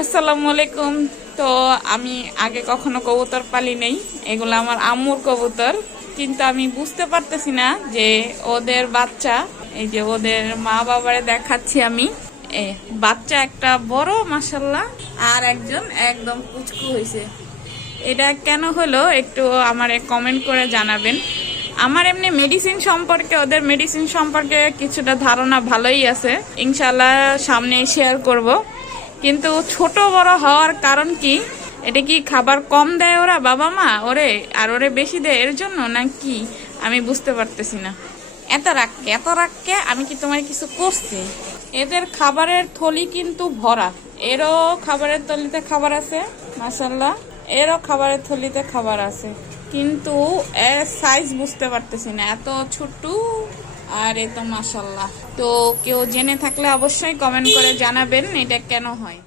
আসসালামু আলাইকুম। তো আমি আগে কখনো কবুতর পালি নেই, এগুলো আমার আম্মুর কবুতর। কিন্তু আমি বুঝতে পারতেছি না যে ওদের বাচ্চা, এই যে ওদের মা বাবারে দেখাচ্ছি আমি, বাচ্চা একটা বড় মাশাল্লাহ, আর একজন একদম কুচকু হয়েছে। এটা কেন হলো একটু আমারে কমেন্ট করে জানাবেন। আমার এমনি মেডিসিন সম্পর্কে, ওদের মেডিসিন সম্পর্কে কিছুটা ধারণা ভালোই আছে, ইনশাল্লাহ সামনে শেয়ার করব। কিন্তু ছোট বড় হওয়ার কারণ কি? এটা কি খাবার কম দেয় ওরা বাবা মা ওরে, আর ওরে বেশি দেয় এর জন্য, না কি? আমি বুঝতে পারতেছি না। এত রাখকে আমি কি তোমার কিছু করছি? এদের খাবারের থলি কিন্তু ভরা, এরও খাবারের থলিতে খাবার আছে মাশাল্লাহ, এরও খাবারের থলিতে খাবার আছে, কিন্তু এর সাইজ বুঝতে পারতেছি না, এত ছোট আর এ তো মাশাল্লাহ। তো কেউ জেনে থাকলে অবশ্যই কমেন্ট করে জানাবেন এটা কেন হয়।